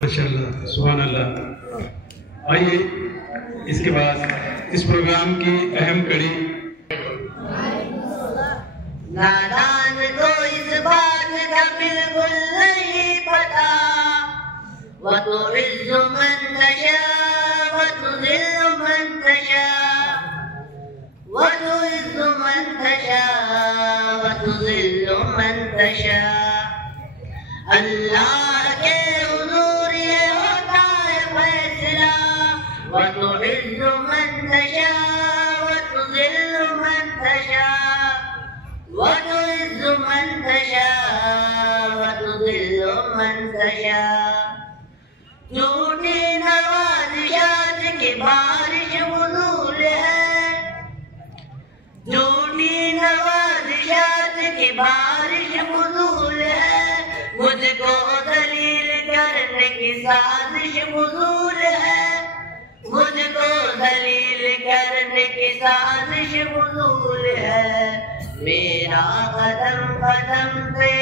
माशाअल्लाह, सुभान अल्लाह। आइए इसके बाद इस प्रोग्राम की अहम कड़ी नादान को इस बात का बिल्कुल नहीं पता, वो तो इज़्ज़ु मन तशा व तुज़िल्लु मन तशा, वो तो इज़्ज़ु मन तशा व तुज़िल्लु मन तशा। अल्लाह के हुज़ूर ये होता है फैसला, वो तो इज़्ज़ु मन तशा व तुज़िल्लु मन तशा, वो तो इज़्ज़ु मन तशा व तुज़िल्लु मन तशा। झूठी नवाज़िशात की बारिश वज़ूल है, झूठी नवाज़िशात की बारिश वज़ूल है, मुझको दलील करने की साजिश वज़ूल है, मुझको दलील करने की साजिश वज़ूल है। मेरा कदम कदम पे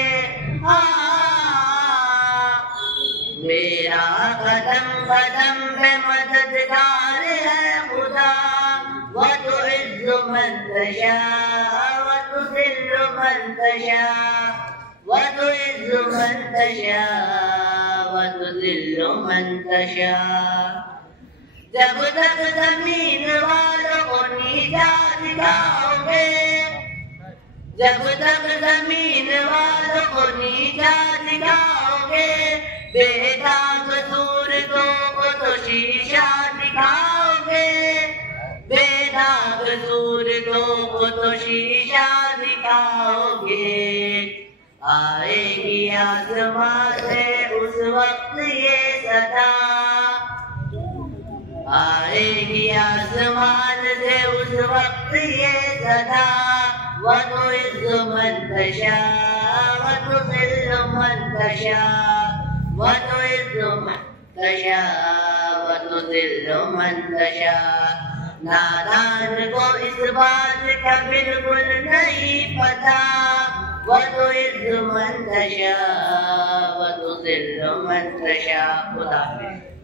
मेरा कदम कदम पे मददगार है खुदा, वो तो इज़्ज़ु मन तशा व तुज़िल्लु मन तशा, वो तो इज़्ज़ु मन तशा व तुज़िल्लु मन तशा। जब तक ज़मीन वालों को नीचा दिखाओगे, जब तक ज़मीन वालों को नीचा दिखाओगे, बेदाग सूरतों को तो शीशा दिखाओगे, बेदाग सूरतों को तो शीशा दिखाओगे। आएगी आसमां से उस वक्त ये सदा, आएगी आसमान से उस वक्त ये सदा, वो तो इज़्ज़ु मन तशा व तुज़िल्लु मन तशा, वो तो इज़्ज़ु मन तशा व तुज़िल्लु मन तशा। नादान को इस बात का बिल्कुल नहीं पता, वो तो इज़्ज़ु मन तशा व तुज़िल्लु मन तशा। खुदा हाफ़िज़।